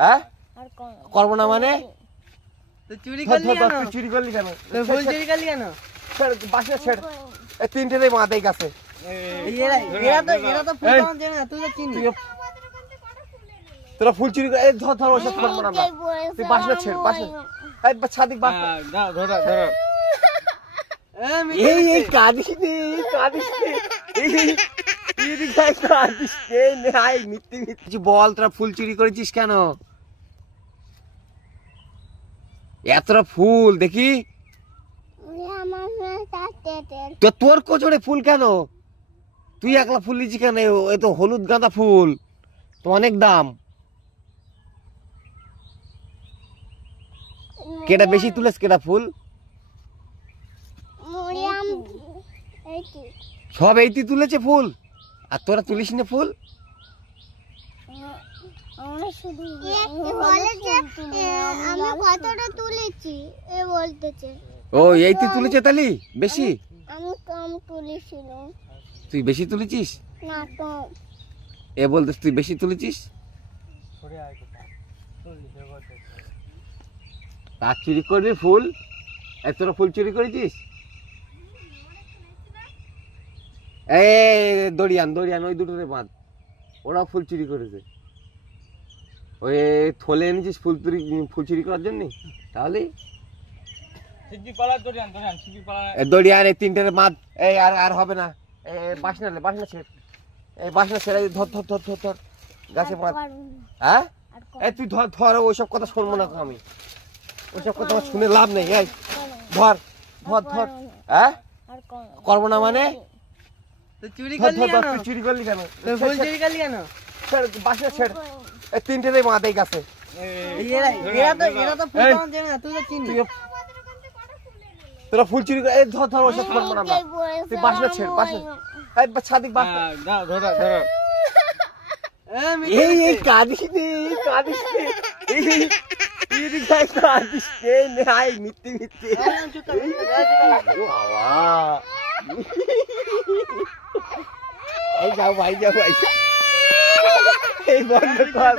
হ্যাঁ করবো না মানে চুরি করলি কেন? চুরি করলি কেন? ফুল চুরি করলি কেন? বাসা ছেড়, এই তিনটে মাথায় গেছে। এরা তো ফুল পাওয়া যায় না, তুই তো চিনি। তোরা ফুল চুরি করে, এই ধর ধর ওসব করবো না। তুই বাসা ছেড়, বাসা ছাদিক বাস। এই এই কাঁদিস নে, কাঁদিস নে, কাঁদিস নে। বল তোরা ফুল চুরি করেছিস কেন? এতটা ফুল দেখি তোর কোচড়ে ফুল কেন? তুই একলা ফুল নিচ্ছিস কেন? এ তো হলুদ গাঁদা ফুল, তো অনেক দাম। কেটা বেশি তুলেছ? কেটা ফুল সব এইটি তুলেছে ফুল, আর তোরা তুলিস না ফুল? ও এইটি তুলেছে তালি বেশি? আমি কম তুলেছিলাম। তুই বেশি তুলেছিস? না তো এ বলতে তুই বেশি তুলেছিস? তার চুরি করবি ফুল? তোরা ফুল চুরি করেছিস? দড়িয়ান দড়িয়ান ওই দুটোরে বাঁধ, ওরাও ফুল চুরি করেছে। ওই থলে এনেছিস ফুল চুরি করার জন্য? তাহলে দড়িয়ান এই তিনটে বাঁধ। এই আর হবে না, বাসনা ছেড়, এই বাসনা ছেড়ে ধর ধর ধর ধর ধর গাছে বাঁধ। হ্যাঁ এই তুই ধর ধর, ওইসব কথা শুনবো না আমি, ওইসব কথা শুনে লাভ নেই। এই ধর ধর ধর। হ্যাঁ করবো না মানে চুরি করলি কেন? চুরি করলি কেন? ফুল চুরি করলি কেন? বাসা ছেড়, এই তিনটে মাথায় গেছে। এরা তো ফুল পাওয়া যায় না, তুই তো চিনি। তোরা ফুল চুরি করে, এই ধর ধর ওসব করবো না। তুই বাসনা ছেড়, বাসা ছাদিক বাস। এই এই কাঁদিস নে, কাঁদিস নে, কাঁদিস নে, আয় মিথ্যে মিথ্যে। এই যাও ভাই, যাও ভাই, এই বন্ধ কর।